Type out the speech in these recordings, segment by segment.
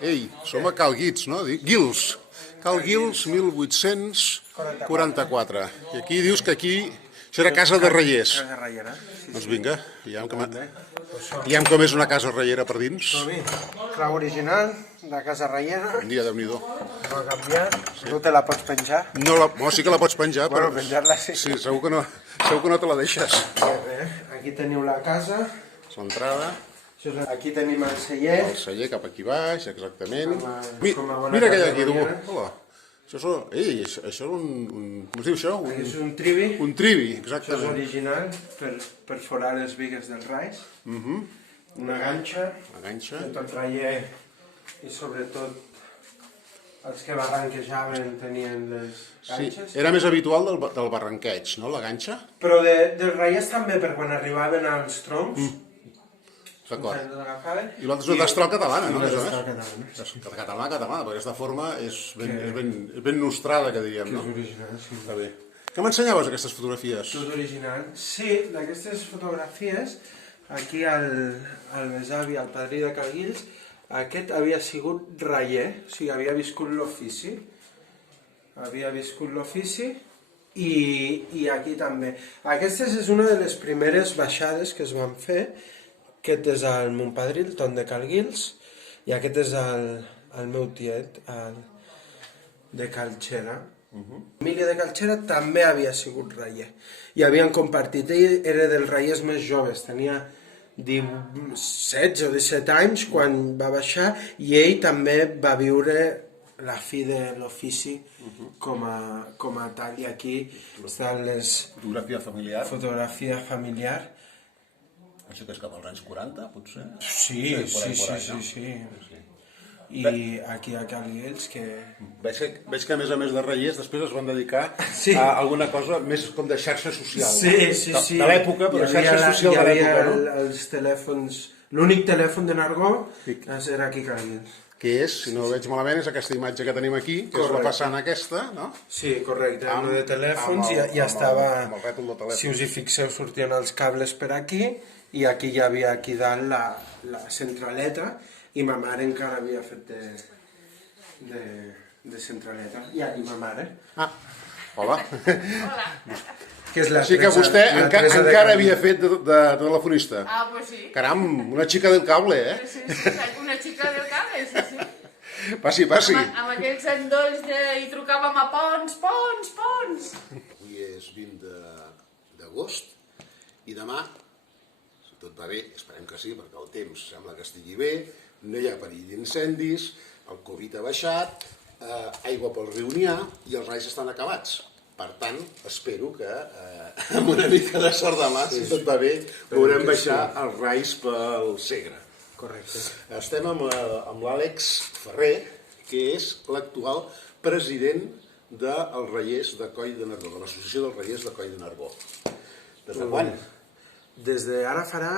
Ei, som a Cal Guils, no? Guils. Cal Guils, 1844. I aquí dius que aquí... Això era casa de reiers. Casa reiera. Doncs vinga, veiem com és una casa reiera per dins. Clau original de casa reiera. Un dia, Déu-n'hi-do. No ha canviat. Tu te la pots penjar? No, sí que la pots penjar, però... Bueno, penjar-la sí. Sí, segur que no te la deixes. Aquí teniu la casa. L'entrada. Aquí tenim el celler. El celler cap aquí baix, exactament. Com a bona Mira que hi ha casa aquí, tu. reiera. Hola. Això és un... Com es diu això? És un trivi. Un trivi, Això és exactament. original per forar les bigues dels rais. Una ganxa. La ganxa. Tot reier i sobretot els que barranquejaven tenien les Sí, ganxes. era més habitual del barranqueig, no, la ganxa? Però dels reiers també, per quan arribaven als troncs. D'acord. Ens l'agafaven. I l'altre és una destral catalana, no? Una Més o destral més? catalana. Catalana, perquè aquesta forma és ben nostrada, que diríem, no? És original, sí. Està bé. Què m'ensenyaves, aquestes fotografies? Tot original. Sí, d'aquestes fotografies, aquí el besavi, el padrí de Cal Guils, aquest havia sigut reier, o sigui, havia viscut l'ofici. Havia viscut l'ofici i aquí també. Aquestes és una de les primeres baixades que es van fer. Aquest és el mon padrí, el Ton de Cal Guils, i aquest és el meu tiet, el de Cal Xera. Emili de Cal Xera també havia sigut reier. I havien compartit, ell era dels reiers més joves, tenia 16 o 17 anys quan va baixar, i ell també va viure la fi de l'ofici com a tal. I aquí estan les Fotografia familiar. fotografia familiar. Això que és cap als anys 40, potser? Sí. I aquí a Cal Guils que... Veig que a més de reiers després es van dedicar Sí. a alguna cosa més com de xarxa social. Sí. De l'època, però xarxa social de l'època, no? Els telèfons... L'únic telèfon de Nargó era aquí a Cal Guils. Que és, si no ho veig malament, és aquesta imatge que tenim aquí, que és la façana aquesta, no? Sí, correcte, amb de telèfons i estava... Amb el rètol de telèfon. Si us hi fixeu, sortien els cables per aquí i aquí hi havia aquí dalt la centraleta i ma mare encara havia fet de centraleta. I aquí ma mare. Ah, hola. Que és la Així que Teresa- vostè la Teresa de encara Cal havia Guils. fet de telefonista. Ah, pues sí. Caram, una xica del cable, eh? Sí, una xica del cable, sí. Passi. Amb aquells endolls i trucàvem a Pons. Avui és 20 d'agost i demà, si tot va bé, esperem que sí, perquè el temps sembla que estigui bé, no hi ha perill d'incendis, el Covid ha baixat, aigua pel riu n'hi ha i els rais estan acabats. Per tant, espero que amb una mica de sort demà, si tot va bé, veurem baixar els rais pel Segre. Correcte. Estem amb l'Àlex Ferrer, que és l'actual president dels Reiers de Coll de Nargó, de l'Associació dels Reiers de Coll de Nargó. Des de quan? Des de ara farà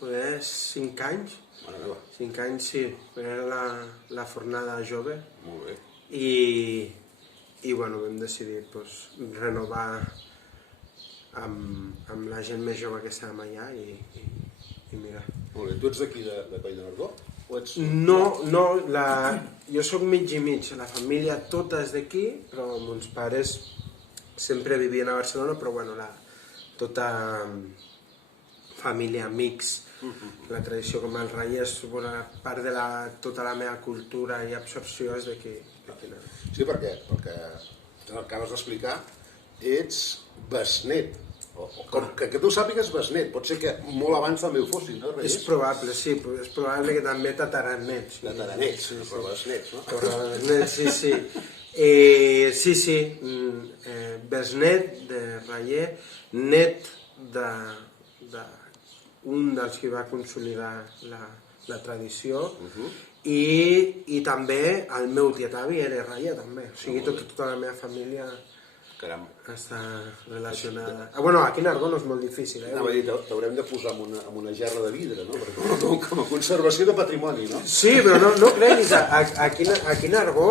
poder 5 anys. Mare meva. 5 anys, sí. Era la fornada jove. Molt bé. I bueno, vam decidir renovar amb la gent més jove que estàvem allà i mira. Molt bé. Tu ets d'aquí de Coll de Nargó? O ets... No, jo sóc mig i mig, la família tota és d'aquí, però mons pares sempre vivien a Barcelona, però bueno, tota família, amics, la tradició com els reiers, part de tota la meva cultura i absorció és d'aquí. Sí, perquè acabes d'explicar, ets besnet. Que tu sàpigues besnet, pot ser que molt abans també ho fossin, no? És probable, sí, és probable que també tataranets. Tataranets, però besnets, no? Besnet, sí. Sí, besnet de reier, net d'un dels que va consolidar la tradició i també el meu tietavi era reier també, o sigui tota la meva família Caram. està relacionada. Bueno, aquí a Nargó no és molt difícil, Anava a dir, t'haurem de posar amb una gerra de vidre, no? Com a conservació de patrimoni, no? Sí, però no creguis, aquí a Nargó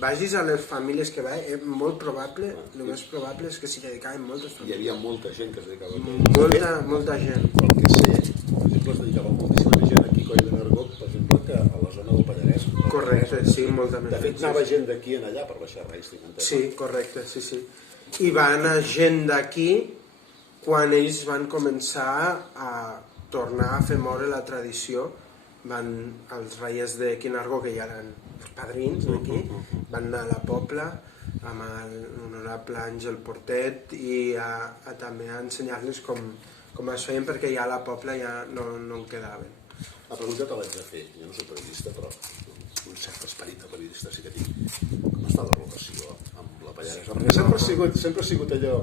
vagis a les famílies que va, molt probable, el més probable és que s'hi dedicaven moltes Hi famílies. havia molta gent que es dedicava a això. Molta gent. Pel que sé, per exemple, es dedicava moltíssima gent aquí a Coll de Nargó, per exemple, que a la zona del Pallarès. Correcte, sí, molta més De fet, gent. anava gent d'aquí en allà per baixar reis, tinc entès. Sí, correcte, sí, sí. I va anar gent d'aquí quan ells van començar a tornar a fer moure la tradició. Els reies de Quinargó, que ja eren els padrins d'aquí, van anar a la Pobla amb l'honorable Àngel Portet i també a ensenyar-los com es feien, perquè ja a la Pobla ja no en quedaven. La pregunta te l'haig de fer, jo no soc periodista, però un cert esperit de periodista sí que tinc. Com està la relació amb la Pallaresa? Perquè sempre ha sigut allò,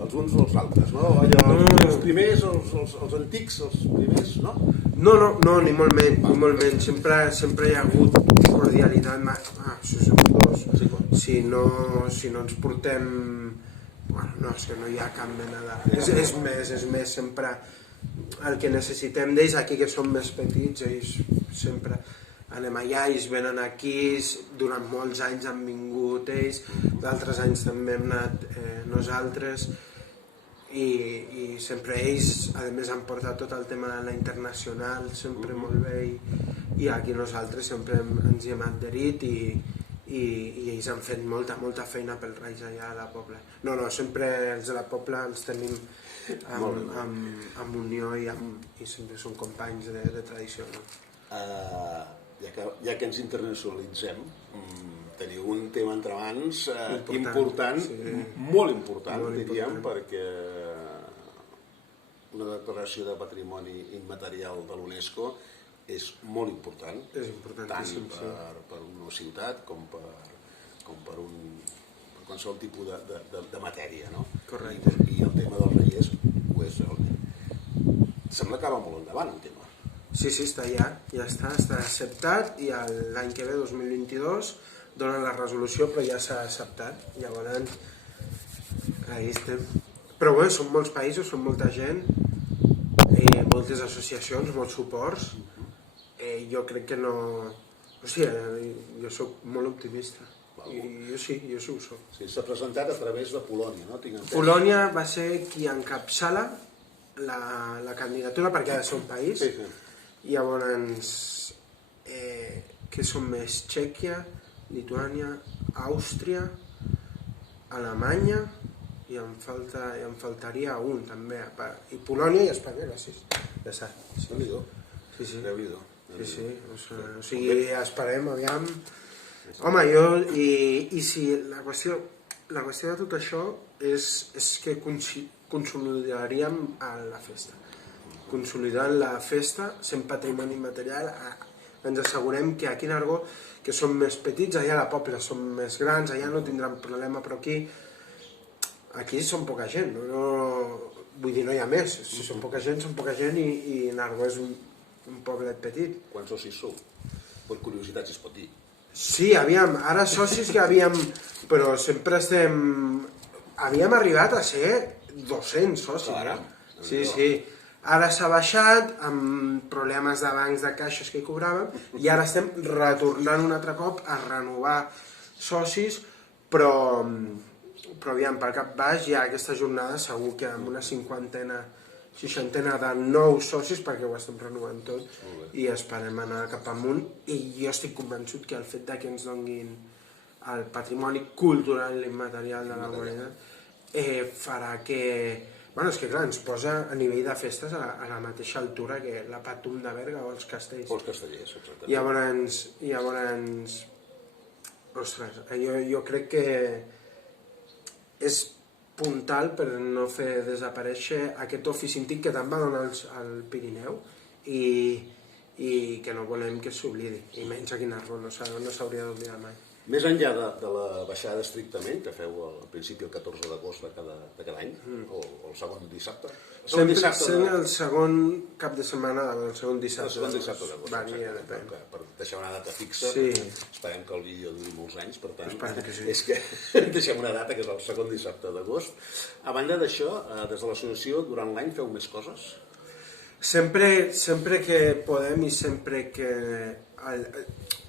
els uns o els altres, no? Allò, els primers, els antics, els primers, no? No, ni molt menys, ni molt menys. Sempre hi ha hagut cordialitat. Si som dos, si no ens portem... Bueno, no, és que no hi ha cap mena de... És més, sempre... El que necessitem d'ells aquí, que són més petits, ells sempre anem allà, ells venen aquí, durant molts anys han vingut ells, d'altres anys també hem anat nosaltres, i sempre ells, a més, han portat tot el tema de la internacional, sempre molt bé, i aquí nosaltres sempre ens hi hem adherit i ells han fet molta feina pel Reis allà a la Pobla. No, sempre els de la Pobla els tenim amb unió i sempre són companys de tradició. No? Ja que ens internacionalitzem, teniu un tema entre mans important, sí. Molt important, diríem, perquè una declaració de patrimoni immaterial de l'UNESCO és molt important, tant per una ciutat com per qualsevol tipus de matèria, no? Correcte. I el tema dels Reies ho és realment. Sembla que va molt endavant el tema. Sí, està ja està acceptat, i l'any que ve, 2022, donen la resolució, però ja s'ha acceptat. Llavors, ahí estem. Però bé, són molts països, són molta gent, moltes associacions, molts suports. Jo crec que no... O sigui, jo soc molt optimista. Jo sí ho soc. Sí, s'ha presentat a través de Polònia, no? Polònia va ser qui encapçala la candidatura, perquè ha de ser un país. Sí. Llavors, que són més? Txèquia, Lituània, Àustria, Alemanya, i em faltaria un també, i Polònia i Espanya, gràcies. Ja està. Déu-n'hi-do. Sí. Déu-n'hi-do. Sí. O sigui, esperem, aviam. Home, i si la qüestió de tot això és que consolidaríem la festa. Consolidant la festa, sent patrimoni immaterial, ens assegurem que aquí a Nargó, que som més petits, allà a la Pobla som més grans, allà no tindran problema, però aquí som poca gent, no? Vull dir, no hi ha més. Si som poca gent, i Nargó és un poblet petit. Quants socis sou? Per curiositat, si es pot dir. Sí, ara socis que però sempre havíem arribat a ser 200 socis. Caram, sí. Ara s'ha baixat amb problemes de bancs, de caixes que hi cobràvem, i ara estem retornant un altre cop a renovar socis, però aviam, per cap baix hi ha aquesta jornada segur que amb una 60 de nous socis, perquè ho estem renovant tot, i esperem anar cap amunt, i jo estic convençut que el fet que ens donguin el patrimoni cultural i immaterial de la Guarena farà que... Bueno, és que clar, ens posa a nivell de festes a la mateixa altura que la Patum de Berga o els castells. O els castellers, exactament. Llavors, ostres, jo crec que és puntal per no fer desaparèixer aquest ofici antic que tant va donar al Pirineu i que no volem que s'oblidi, i menys aquí a Nargó, no s'hauria d'oblidar mai. Més enllà de la baixada estrictament, que feu al principi el 14 d'agost de cada any, o el segon dissabte? El segon cap de setmana del segon dissabte. El segon dissabte d'agost, per deixar una data fixa. Esperem que el vídeo duri molts anys, per tant, és que deixem una data que és el segon dissabte d'agost. A banda d'això, des de l'associació, durant l'any feu més coses? Sempre que podem i sempre que...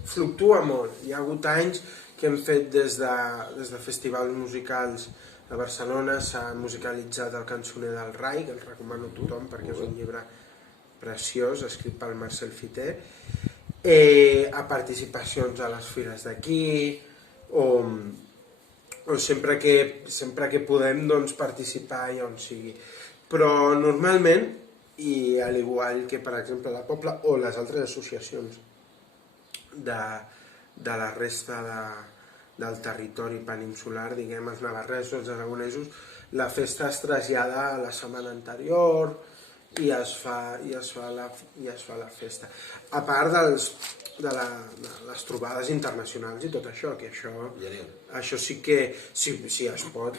Fluctua molt. Hi ha hagut anys que hem fet des de festivals musicals a Barcelona. S'ha musicalitzat el Cançoner del Rai, que el recomano a tothom perquè és un llibre preciós, escrit pel Marcel Fiter, a participacions a les fires d'aquí, o sempre que podem doncs, participar i on sigui. Però normalment, i al igual que per exemple la Pobla o les altres associacions de la resta del territori peninsular, diguem, els navarresos, els aragonesos, la festa es trasllada a la setmana anterior i es fa la festa. A part de les trobades internacionals i tot això, que això sí que sí, es pot,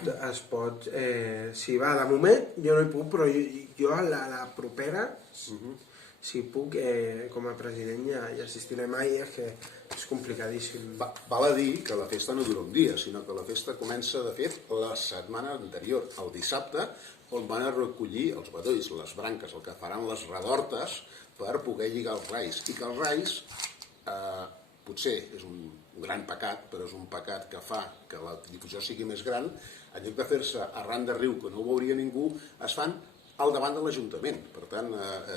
si va, de moment jo no hi puc, però jo a la propera, si puc, com a president ja assistiré. Mai, que és complicadíssim. Val a dir que la festa no dura un dia, sinó que la festa comença, de fet, la setmana anterior, el dissabte, on van a recollir els bedolls, les branques, el que faran les redortes per poder lligar els rais. I que els rais, potser és un gran pecat, però és un pecat que fa que la difusió sigui més gran, en lloc de fer-se arran de riu, que no ho veuria ningú, es fan al davant de l'Ajuntament. Per tant,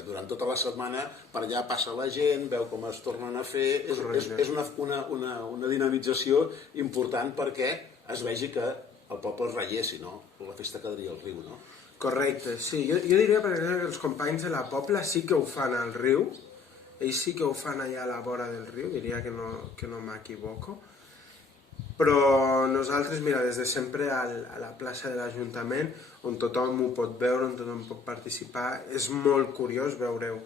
durant tota la setmana per allà passa la gent, veu com es tornen a fer. És una dinamització important perquè es vegi que el poble es reier, si no, la festa quedaria al riu, no? Correcte, sí. Jo diria, per exemple, que els companys de la Pobla sí que ho fan al riu, ells sí que ho fan allà a la vora del riu, diria que no m'equivoco, però nosaltres, mira, des de sempre a la plaça de l'Ajuntament, on tothom ho pot veure, on tothom pot participar, és molt curiós veure-ho,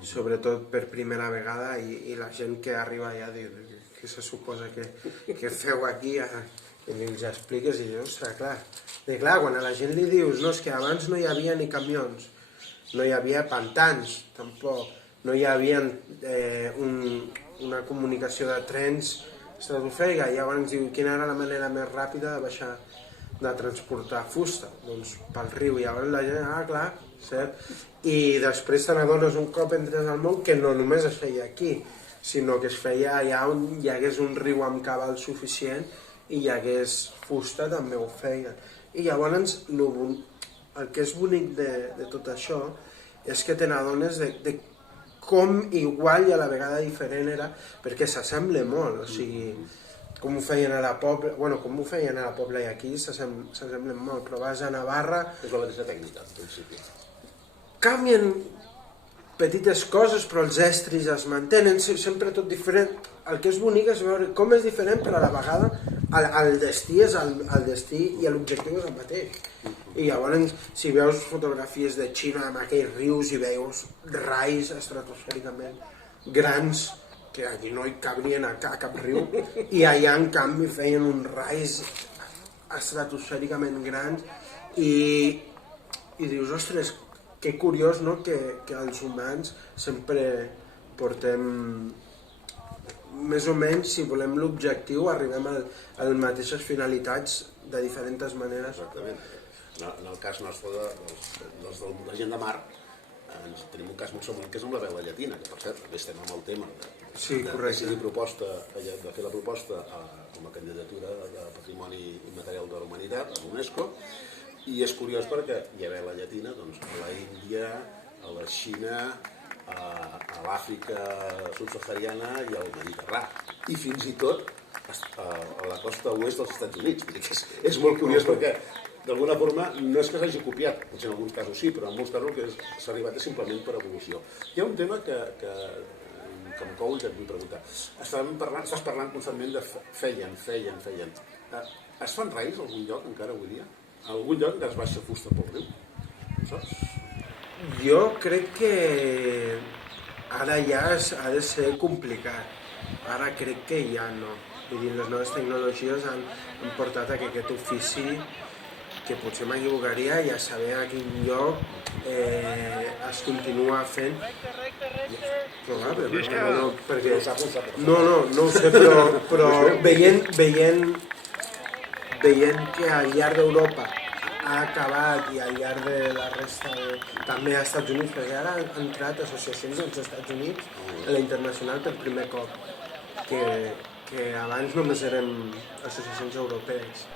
sobretot per primera vegada, i la gent que arriba allà diu, què se suposa que feu aquí, que els expliques, i dius, clar, quan a la gent li dius, no, és que abans no hi havia ni camions, no hi havia pantans, tampoc, no hi havia una comunicació de trens estratosfèrica, i llavors diu, quina era la manera més ràpida de baixar, de transportar fusta? Doncs pel riu, i llavors la gent, clar, cert, i després te n'adones un cop entres al món que no només es feia aquí, sinó que es feia allà on hi hagués un riu amb cabal suficient i hi hagués fusta, també ho feien. I llavors el que és bonic de tot això és que te n'adones de com igual i a la vegada diferent era, perquè s'assembla molt, o sigui, com ho feien a la Pobla, com ho feien a la Pobla i aquí s'assemblen molt, però vas a Navarra... És la mateixa tècnica, en principi. Canvien petites coses, però els estris es mantenen, sempre tot diferent. El que és bonic és veure com és diferent, però a la vegada el destí és el destí i l'objectiu és el mateix. I llavors, si veus fotografies de Xina amb aquells rius i veus rais estratosfèricament grans, que aquí no hi cabrien a cap riu, i allà en canvi feien uns rais estratosfèricament grans, i dius, ostres, que curiós, no?, que els humans sempre portem més o menys, si volem l'objectiu, arribem a les mateixes finalitats de diferents maneres. Exactament. En el cas nostre, de la gent de mar, tenim un cas molt semblant, que és amb la vela llatina, que per cert, també estem amb el tema de fer la proposta com a candidatura de Patrimoni Immaterial de la Humanitat a l'UNESCO, i és curiós perquè hi ha vela llatina a la Índia, a la Xina, a l'Àfrica subsahariana i al Mediterrani, i fins i tot a la costa oest dels Estats Units. És molt curiós perquè d'alguna forma no és que s'hagi copiat, potser en alguns casos sí, però en molts casos que s'ha arribat simplement per evolució. Hi ha un tema que em cou i que et vull preguntar. Estàs parlant constantment de feien. Es fan rais a algun lloc encara avui dia? A algun lloc es baixa fusta pel riu? Saps? Jo crec que ara ja ha de ser complicat. Ara crec que ja no. Vull dir, les noves tecnologies han portat a que aquest ofici, que potser m'equivocaria, ja saber a quin lloc es continua fent. Probable, perquè no ho sé, però veient que al llarg d'Europa ha acabat i al llarg de la resta també als Estats Units, perquè ara han entrat associacions als Estats Units a la internacional per primer cop, que que abans només eren associacions europees,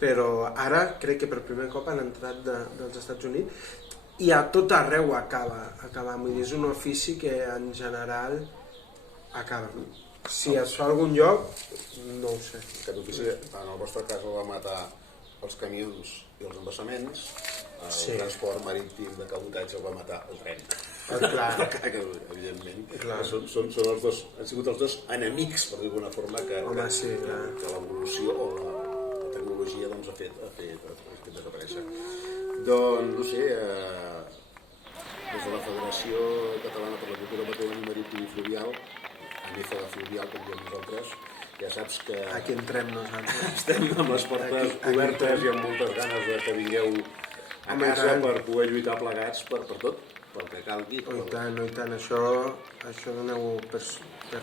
però ara crec que per primer cop han entrat dels Estats Units i a tot arreu acaba. Vull dir, és un ofici que en general acaba. Si es fa a algun lloc, no ho sé. Aquest ofici, en el vostre cas, el va matar els camions i els embassaments, el transport marítim de cabotatge el va matar el tren. Clar. Que, evidentment, Clar. són els dos, han sigut els dos enemics, per dir d'alguna forma, que l'evolució o la tecnologia doncs, ha fet desaparèixer. Doncs, no sé, des de la Federació Catalana per la Cultura Patrimoni Marítim i Fluvial, ANEFA Fluvial, com diem nosaltres, ja saps que Aquí entrem nosaltres. estem amb les portes obertes i amb moltes ganes de que vingueu a casa per poder lluitar plegats per tot, pel que calgui. Oh, i tant, això doneu per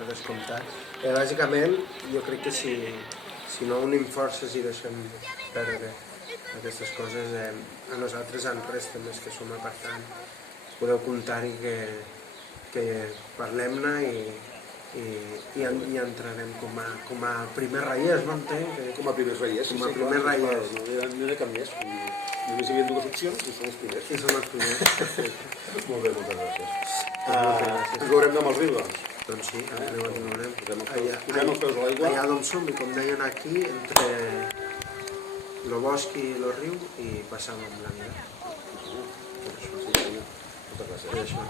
descomptat. Bàsicament, jo crec que si no unim forces i deixem perdre aquestes coses, a nosaltres en resta més que som apartant. Podeu comptar-hi que parlem-ne i entrarem com a primers reiers, no entenc? Com a primers reiers, Com a primers reiers. No hi ha cap més. Només hi havia dues opcions i som els primers. Sí, som els primers, perfecte. Molt bé, moltes gràcies. Ens veurem demà al riu, doncs. Doncs sí, al riu ens veurem. Posem els peus a l'aigua. Allà d'on som, i com deien aquí, entre lo bosc i lo riu, i passam amb la vida. Moltes gràcies. Això,